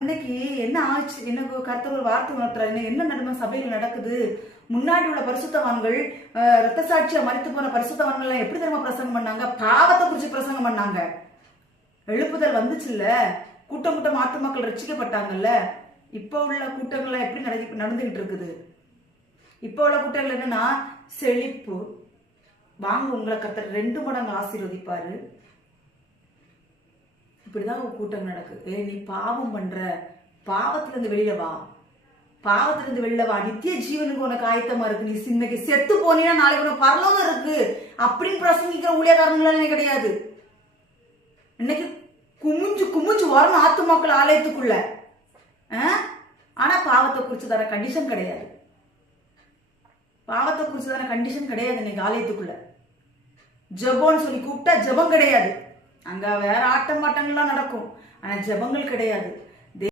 இன்னைக்கு என்ன ஆச்சு? எனக்கு கருத்து ஒரு வார்த்தை உணர்த்துறாரு. என்ன நடுமை சபையில் நடக்குது? முன்னாடி உள்ள பரிசுத்தவான்கள், ரத்த சாட்சியா மரித்து போன பரிசுத்தவான்கள் எப்படி தெரியுமா பிரசங்கம் பண்ணாங்க? பாவத்தை குறிச்சு பிரசங்கம் பண்ணாங்க. எழுப்புதல் வந்துச்சுல்ல, கூட்டம் கூட்டம் ஆத்து மக்கள் ரட்சிக்கப்பட்டாங்கல்ல. இப்போ உள்ள கூட்டங்கள்லாம் எப்படி நடந்துகிட்டு இருக்குது? இப்போ உள்ள கூட்டங்கள் என்னன்னா, செழிப்பு வாங்க, உங்களை கர்த்தர் 2 மடங்கு ஆசீர்வதிப்பாரு. இப்படிதான் ஒரு கூட்டம் நடக்குது. நீ பாவம் பண்ற, பாவத்துல இருந்து வெளியில வா, பாவத்துல இருந்து வெளியில வா, நித்திய ஜீவனுக்கு உனக்கு ஆயத்தமா இருக்கு, நீ இன்னைக்கு செத்து போனீங்கன்னா நாளைக்கு உனக்கு பரலோகம் இருக்கு அப்படின்னு பிரசங்கிக்கிற ஊழியக்காரங்களே கிடையாது. இன்னைக்கு குமிஞ்சு குமிஞ்சு வரணும் ஆத்துமாக்கள் ஆலயத்துக்குள்ள. ஆனா பாவத்தை குறிச்சு தர கண்டிஷன் கிடையாது. பாவத்தை குறிச்சு தர கண்டிஷன் கிடையாது. இன்னைக்கு ஆலயத்துக்குள்ள ஜெபம்னு சொல்லி கூப்பிட்டா ஜெபம் கிடையாது. அங்க வேற ஆட்டம் மாட்டங்கள்லாம் நடக்கும், ஆனா ஜெபங்கள் கிடையாது.